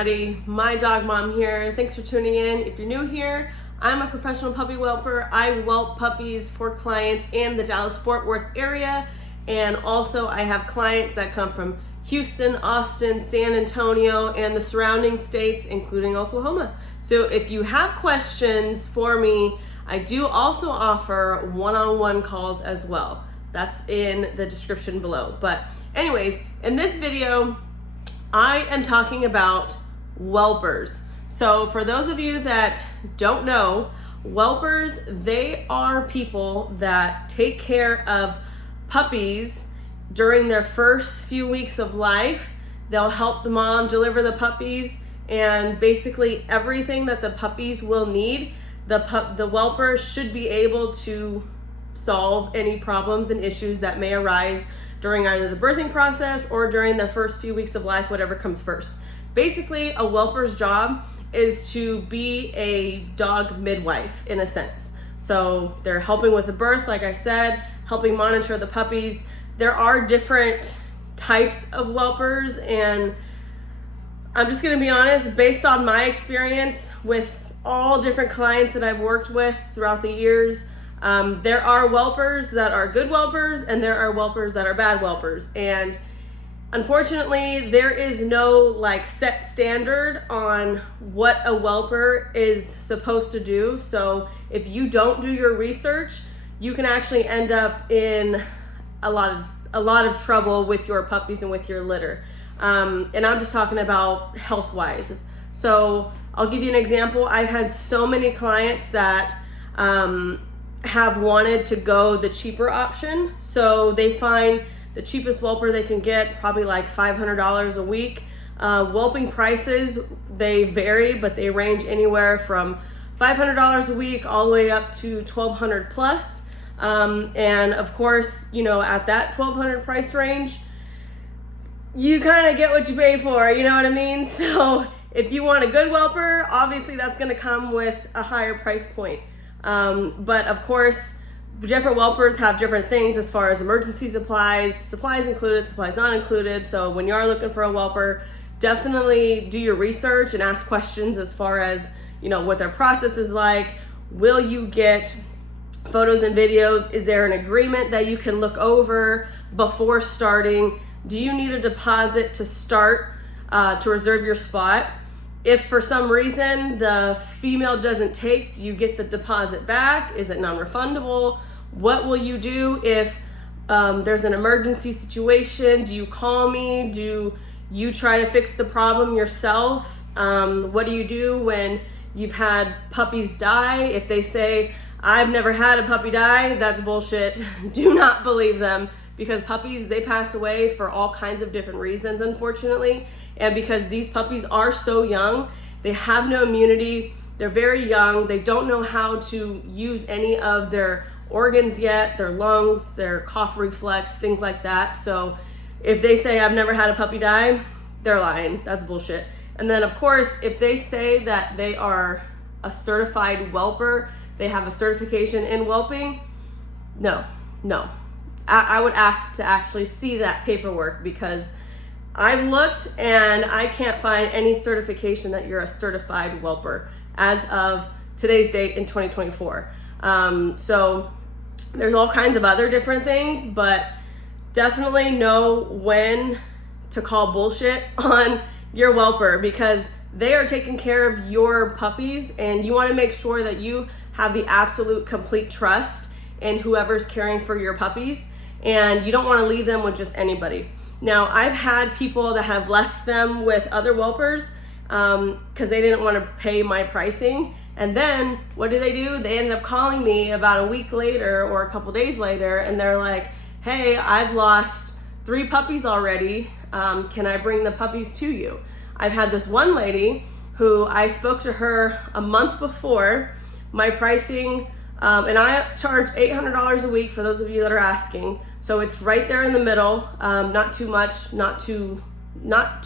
everybody, my dog mom here. Thanks for tuning in. If you're new here, I'm a professional puppy whelper. I whelp puppies for clients in the Dallas-Fort Worth area, and also I have clients that come from Houston, Austin, San Antonio, and the surrounding states, including Oklahoma. So if you have questions for me, I do also offer one-on-one calls as well. That's in the description below. But anyways, in this video, I am talking about whelpers. So for those of you that don't know, whelpers, they are people that take care of puppies during their first few weeks of life. They'll help the mom deliver the puppies, and basically everything that the puppies will need, the whelper should be able to solve any problems and issues that may arise during either the birthing process or during the first few weeks of life, whatever comes first. Basically, a whelper's job is to be a dog midwife in a sense. So they're helping with the birth, like I said, helping monitor the puppies. There are different types of whelpers, and I'm just gonna be honest, based on my experience with all different clients that I've worked with throughout the years, there are whelpers that are good whelpers and there are whelpers that are bad whelpers. And unfortunately, there is no like set standard on what a whelper is supposed to do. So if you don't do your research, you can actually end up in a lot of trouble with your puppies and with your litter. And I'm just talking about health-wise. So I'll give you an example. I've had so many clients that have wanted to go the cheaper option. So they find the cheapest whelper they can get, probably like $500 a week. Whelping prices, they vary, but they range anywhere from $500 a week all the way up to $1,200 plus. And of course, you know, at that $1,200 price range, you kind of get what you pay for, you know what I mean? So if you want a good whelper, obviously that's gonna come with a higher price point. But of course, different whelpers have different things as far as emergency supplies included, supplies not included. So when you are looking for a whelper, definitely do your research and ask questions as far as, you know, what their process is like. Will you get photos and videos? Is there an agreement that you can look over before starting? Do you need a deposit to start, to reserve your spot? If for some reason the female doesn't take, do you get the deposit back? Is it non-refundable? What will you do if there's an emergency situation? Do you call me? Do you try to fix the problem yourself? What do you do when you've had puppies die? If they say, I've never had a puppy die, that's bullshit. Do not believe them, because puppies, they pass away for all kinds of different reasons, unfortunately. And because these puppies are so young, they have no immunity, they're very young, they don't know how to use any of their organs yet, their lungs, their cough reflex, things like that. So if they say, I've never had a puppy die, they're lying, that's bullshit. And then of course, if they say that they are a certified whelper, they have a certification in whelping, no. I would ask to actually see that paperwork, because I've looked and I can't find any certification that you're a certified whelper as of today's date in 2024. So there's all kinds of other different things, but definitely know when to call bullshit on your whelper, because they are taking care of your puppies, and you want to make sure that you have the absolute complete trust in whoever's caring for your puppies, and you don't want to leave them with just anybody. Now, I've had people that have left them with other whelpers because they didn't want to pay my pricing, and then what do? They ended up calling me about a week later or a couple days later, and they're like, hey, I've lost 3 puppies already. Can I bring the puppies to you? I've had this one lady who I spoke to her a month before my pricing, and I charge $800 a week for those of you that are asking. So it's right there in the middle, not too much, not too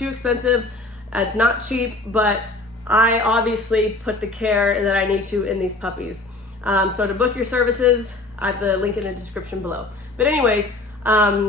expensive. It's not cheap, but I obviously put the care that I need to in these puppies. So to book your services, I have the link in the description below. But anyways,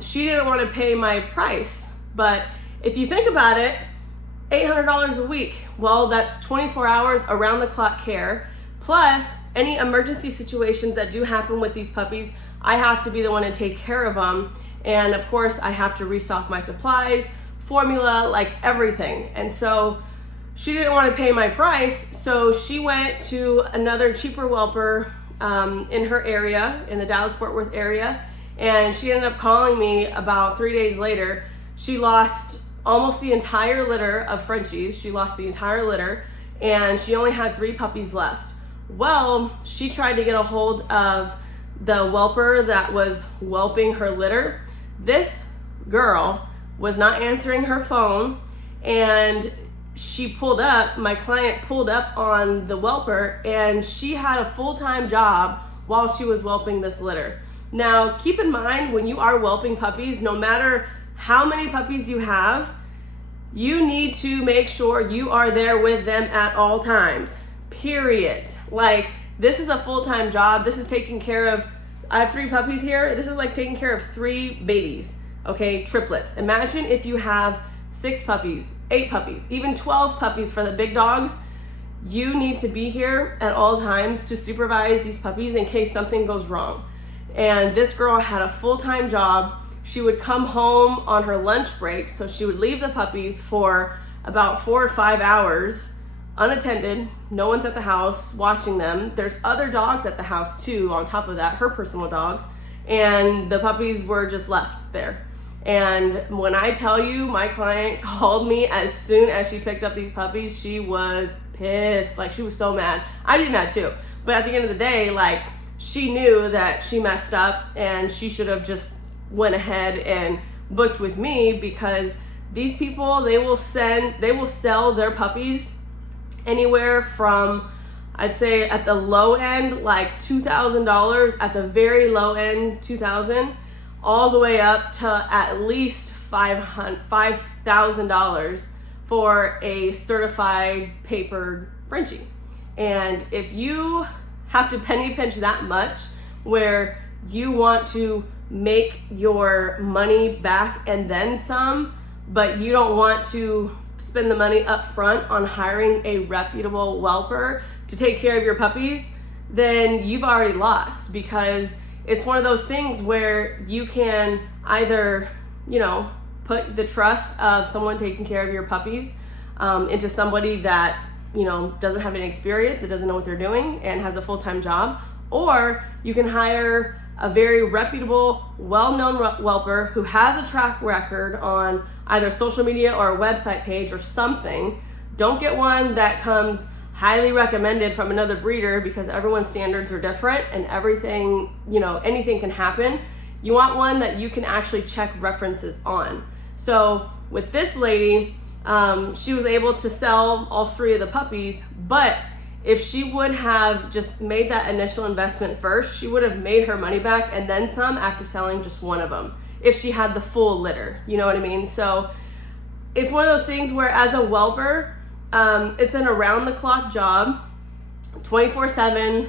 she didn't want to pay my price. But if you think about it, $800 a week. Well, that's 24 hours around the clock care, plus any emergency situations that do happen with these puppies. I have to be the one to take care of them. And of course, I have to restock my supplies, formula, like everything. And so she didn't want to pay my price, so she went to another cheaper whelper in her area, in the Dallas-Fort Worth area, and she ended up calling me about 3 days later. She lost almost the entire litter of Frenchies. She lost the entire litter, and she only had 3 puppies left. Well, she tried to get a hold of the whelper that was whelping her litter. This girl was not answering her phone, and she pulled up, my client pulled up on the whelper, and she had a full-time job while she was whelping this litter. Now, keep in mind, when you are whelping puppies, no matter how many puppies you have, you need to make sure you are there with them at all times, period. Like, this is a full-time job. This is taking care of, I have 3 puppies here. This is like taking care of 3 babies, okay, triplets. Imagine if you have 6 puppies, 8 puppies, even 12 puppies for the big dogs. You need to be here at all times to supervise these puppies in case something goes wrong. And this girl had a full-time job. She would come home on her lunch break, so she would leave the puppies for about 4 or 5 hours unattended. No one's at the house watching them. There's other dogs at the house too, on top of that, her personal dogs, and the puppies were just left there. And when I tell you, my client called me as soon as she picked up these puppies. She was pissed. Like, she was so mad. I'd be mad too. But at the end of the day, like, she knew that she messed up and she should have just went ahead and booked with me, because these people, they will sell their puppies anywhere from, I'd say at the low end, like $2,000, at the very low end, $2,000, all the way up to at least $5,000 for a certified papered Frenchie. And if you have to penny pinch that much, where you want to make your money back and then some, but you don't want to spend the money up front on hiring a reputable whelper to take care of your puppies, then you've already lost, because it's one of those things where you can either, put the trust of someone taking care of your puppies into somebody that, doesn't have any experience, that doesn't know what they're doing and has a full-time job, or you can hire a very reputable, well-known whelper who has a track record on either social media or a website page or something. Don't get one that comes highly recommended from another breeder, because everyone's standards are different and everything, anything can happen. You want one that you can actually check references on. So with this lady, she was able to sell all 3 of the puppies, but if she would have just made that initial investment first, she would have made her money back and then some after selling just one of them, if she had the full litter, you know what I mean? So it's one of those things where, as a whelper, it's an around-the-clock job, 24/7.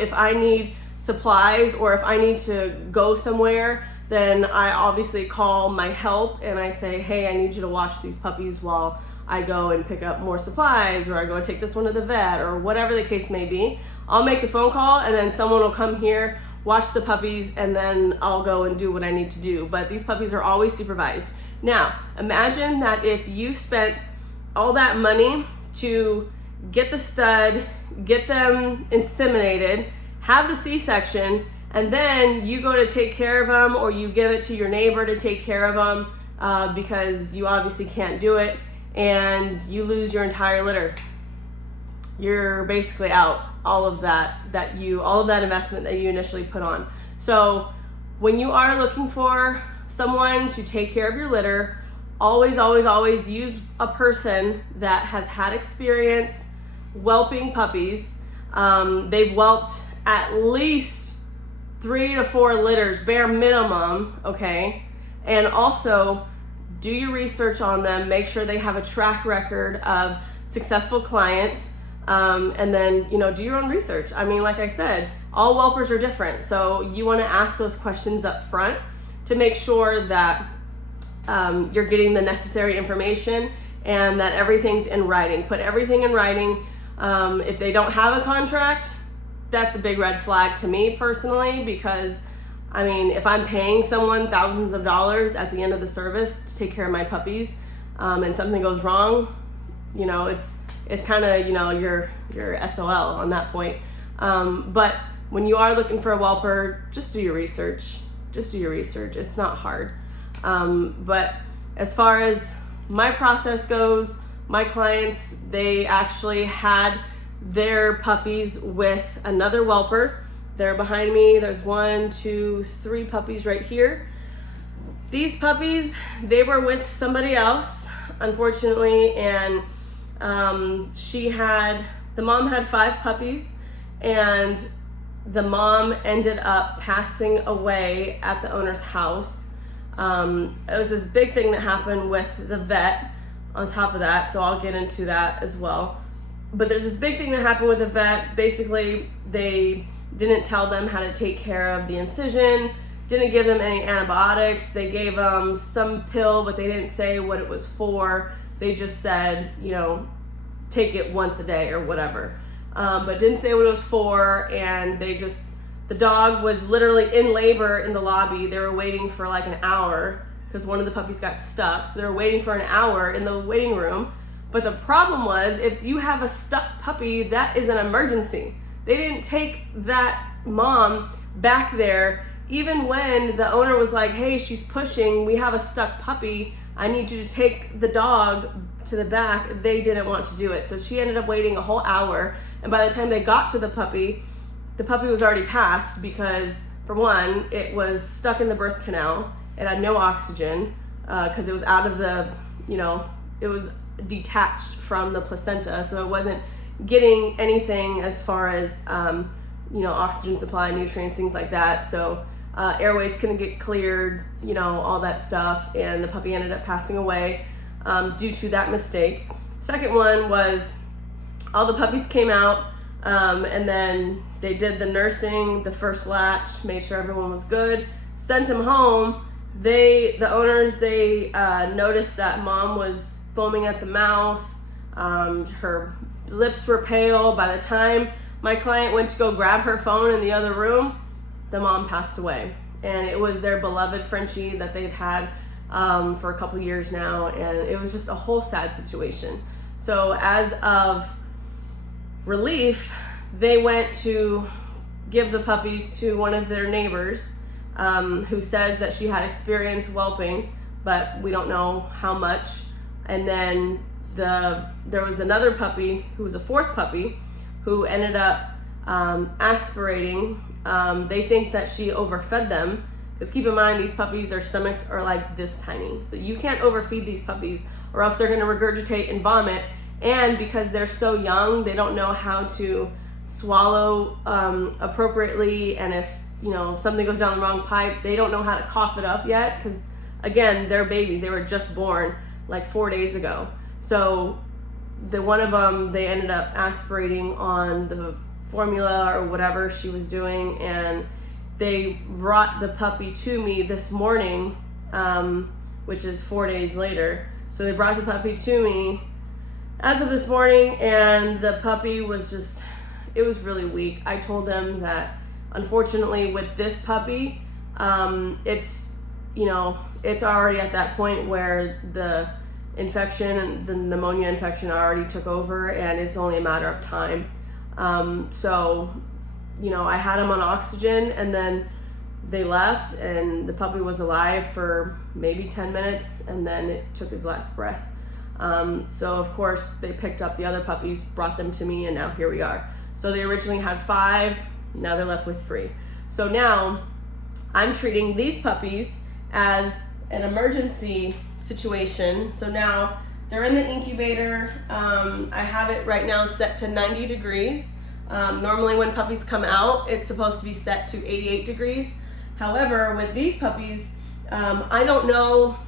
If I need supplies or if I need to go somewhere, then I obviously call my help and I say, hey, I need you to watch these puppies while I go and pick up more supplies, or I go and take this one to the vet, or whatever the case may be. I'll make the phone call and then someone will come here, watch the puppies, and then I'll go and do what I need to do. But these puppies are always supervised. Now, imagine that if you spent all that money to get the stud, get them inseminated, have the C-section, and then you go to take care of them, or you give it to your neighbor to take care of them because you obviously can't do it, and you lose your entire litter. You're basically out all of that investment that you initially put on. So when you are looking for someone to take care of your litter, always, always, always use a person that has had experience whelping puppies. They've whelped at least 3 to 4 litters, bare minimum, okay? And also, do your research on them, make sure they have a track record of successful clients, and then, do your own research. I mean, like I said, all whelpers are different, so you wanna ask those questions up front to make sure that you're getting the necessary information and that everything's in writing. Put everything in writing. If they don't have a contract, that's a big red flag to me personally, because I mean, if I'm paying someone thousands of dollars at the end of the service to take care of my puppies, and something goes wrong, you know, it's kind of, you know, your SOL on that point. But when you are looking for a whelper, just do your research. Just do your research. It's not hard. But as far as my process goes, my clients, they actually had their puppies with another whelper. They're behind me. There's 1, 2, 3 puppies right here. These puppies, they were with somebody else, unfortunately, and the mom had 5 puppies, and the mom ended up passing away at the owner's house. It was this big thing that happened with the vet on top of that, so I'll get into that as well. But there's this big thing that happened with the vet. Basically, they didn't tell them how to take care of the incision, didn't give them any antibiotics. They gave them some pill, but they didn't say what it was for. They just said, you know, take it once a day or whatever. But didn't say what it was for, and the dog was literally in labor in the lobby. They were waiting for like an hour because one of the puppies got stuck. So they were waiting for an hour in the waiting room. But the problem was, if you have a stuck puppy, that is an emergency. They didn't take that mom back there, even when the owner was like, hey, she's pushing, we have a stuck puppy, I need you to take the dog to the back. They didn't want to do it. So she ended up waiting a whole hour. And by the time they got to the puppy was already passed because, for one, it was stuck in the birth canal. It had no oxygen because it was out of the, you know, it was detached from the placenta. So it wasn't getting anything as far as, you know, oxygen supply, nutrients, things like that. So airways couldn't get cleared, you know, all that stuff. And the puppy ended up passing away due to that mistake. Second one was all the puppies came out, and then they did the nursing, the first latch, made sure everyone was good, sent them home. The owners, noticed that mom was foaming at the mouth. Her lips were pale. By the time my client went to go grab her phone in the other room, the mom passed away. And it was their beloved Frenchie that they've had for a couple years now. And it was just a whole sad situation. So as of relief, they went to give the puppies to one of their neighbors who says that she had experience whelping, but we don't know how much. And then there was another puppy who was a 4th puppy who ended up aspirating. They think that she overfed them, because keep in mind, these puppies, their stomachs are like this tiny. So you can't overfeed these puppies or else they're going to regurgitate and vomit. And because they're so young, they don't know how to swallow appropriately. And if, you know, something goes down the wrong pipe, they don't know how to cough it up yet, because again, they're babies. They were just born like 4 days ago. So the one of them, they ended up aspirating on the formula or whatever she was doing, and they brought the puppy to me this morning, which is 4 days later. So they brought the puppy to me as of this morning, and the puppy was just, it was really weak. I told them that unfortunately with this puppy, it's, you know, it's already at that point where the infection and the pneumonia infection already took over, and it's only a matter of time. So, you know, I had him on oxygen, and then they left, and the puppy was alive for maybe 10 minutes, and then it took his last breath. So of course they picked up the other puppies, brought them to me, and now here we are. So they originally had 5, now they're left with 3. So now I'm treating these puppies as an emergency situation. So now they're in the incubator. I have it right now set to 90 degrees. Normally when puppies come out, it's supposed to be set to 88 degrees. However, with these puppies, I don't know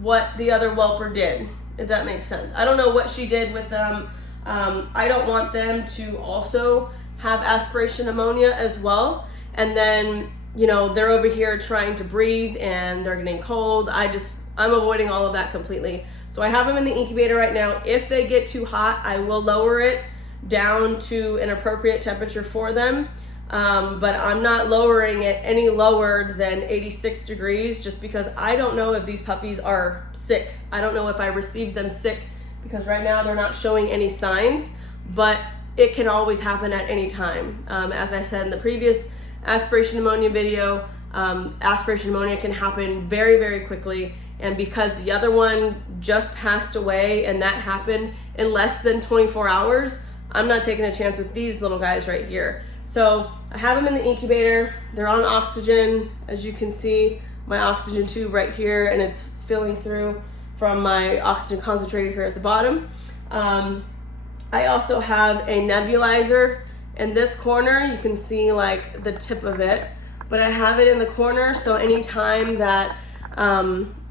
what the other whelper did, if that makes sense. I don't know what she did with them. I don't want them to also have aspiration pneumonia as well. And then, you know, they're over here trying to breathe and they're getting cold. I'm avoiding all of that completely. So I have them in the incubator right now. If they get too hot, I will lower it down to an appropriate temperature for them. But I'm not lowering it any lower than 86 degrees just because I don't know if these puppies are sick. I don't know if I received them sick because right now they're not showing any signs, but it can always happen at any time. As I said in the previous aspiration pneumonia video, aspiration pneumonia can happen very, very quickly. And because the other one just passed away and that happened in less than 24 hours, I'm not taking a chance with these little guys right here. So I have them in the incubator. They're on oxygen, as you can see, my oxygen tube right here, and it's filling through from my oxygen concentrator here at the bottom. I also have a nebulizer in this corner. You can see like the tip of it, but I have it in the corner, so anytime that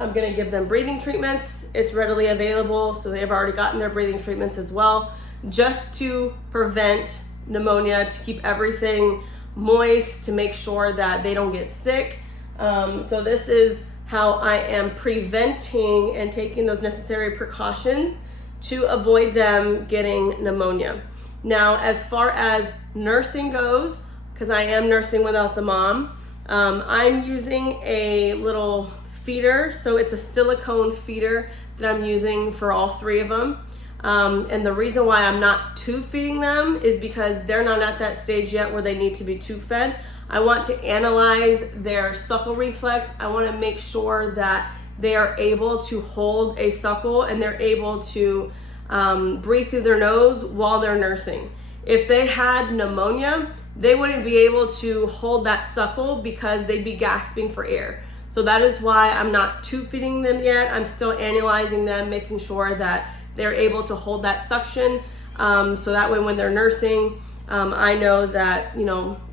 I'm gonna give them breathing treatments, it's readily available. So they've already gotten their breathing treatments as well, just to prevent pneumonia, to keep everything moist, to make sure that they don't get sick. So this is how I am preventing and taking those necessary precautions to avoid them getting pneumonia. Now, as far as nursing goes, because I am nursing without the mom, I'm using a little feeder. So it's a silicone feeder that I'm using for all three of them. And the reason why I'm not tube feeding them is because they're not at that stage yet where they need to be tube fed. I want to analyze their suckle reflex. I want to make sure that they are able to hold a suckle and they're able to breathe through their nose while they're nursing. If they had pneumonia, they wouldn't be able to hold that suckle because they'd be gasping for air. So that is why I'm not tube feeding them yet. I'm still analyzing them, making sure that they're able to hold that suction. So that way when they're nursing, I know that,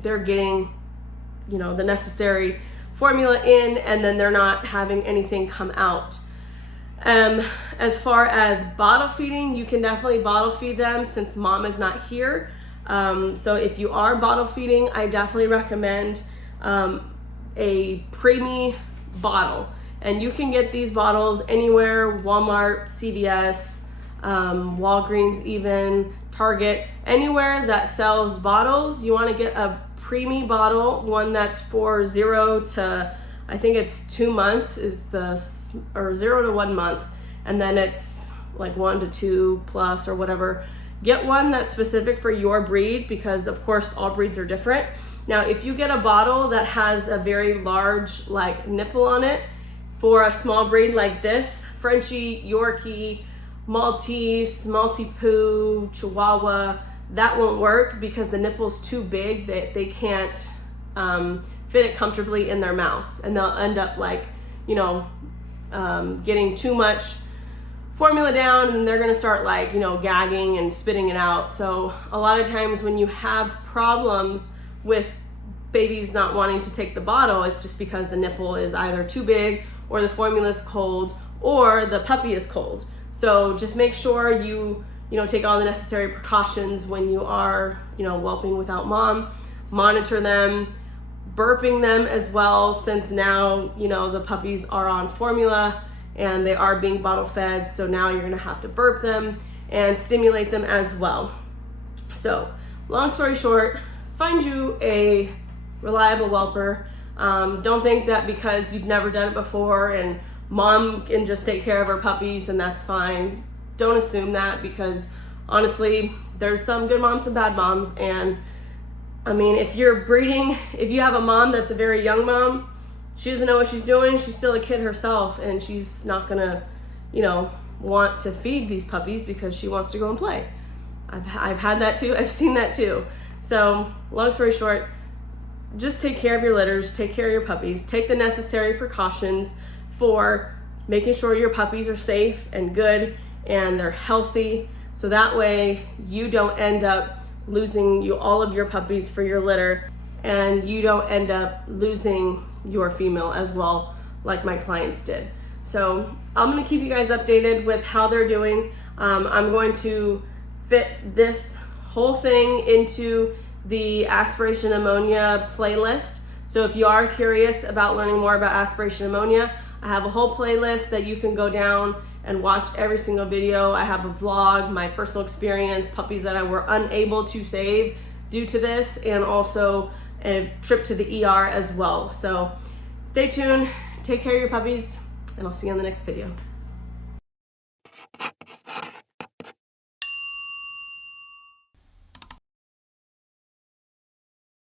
they're getting, the necessary formula in, and then they're not having anything come out. As far as bottle feeding, you can definitely bottle feed them since mom is not here. So if you are bottle feeding, I definitely recommend a preemie bottle. And you can get these bottles anywhere, Walmart, CVS, Walgreens even, Target, anywhere that sells bottles. You want to get a preemie bottle, one that's for 0 to, I think it's 2 months or 0 to 1 month, and then it's like 1 to 2 plus or whatever. Get one that's specific for your breed because of course all breeds are different. Now if you get a bottle that has a very large like nipple on it, for a small breed like this, Frenchie, Yorkie, Maltese, Maltipoo, Chihuahua, that won't work because the nipple's too big that they can't fit it comfortably in their mouth, and they'll end up like, getting too much formula down, and they're gonna start like, gagging and spitting it out. So a lot of times when you have problems with babies not wanting to take the bottle, it's just because the nipple is either too big or the formula is cold or the puppy is cold. So just make sure you take all the necessary precautions when you are, whelping without mom. Monitor them, burping them as well, since now, the puppies are on formula and they are being bottle fed. So now you're gonna have to burp them and stimulate them as well. So long story short, find you a reliable whelper. Don't think that because you've never done it before and mom can just take care of her puppies and that's fine. Don't assume that, because honestly, there's some good moms and bad moms. And I mean, if you have a mom that's a very young mom, she doesn't know what she's doing. She's still a kid herself, and she's not gonna, want to feed these puppies because she wants to go and play. I've had that too. I've seen that too. So long story short, just take care of your litters, take care of your puppies, take the necessary precautions for making sure your puppies are safe and good and they're healthy. So that way you don't end up losing all of your puppies for your litter, and you don't end up losing your female as well, like my clients did. So I'm gonna keep you guys updated with how they're doing. I'm going to fit this whole thing into the aspiration pneumonia playlist. So if you are curious about learning more about aspiration pneumonia, I have a whole playlist that you can go down and watch every single video. I have a vlog, my personal experience, puppies that I were unable to save due to this, and also a trip to the ER as well. So stay tuned, take care of your puppies, and I'll see you on the next video.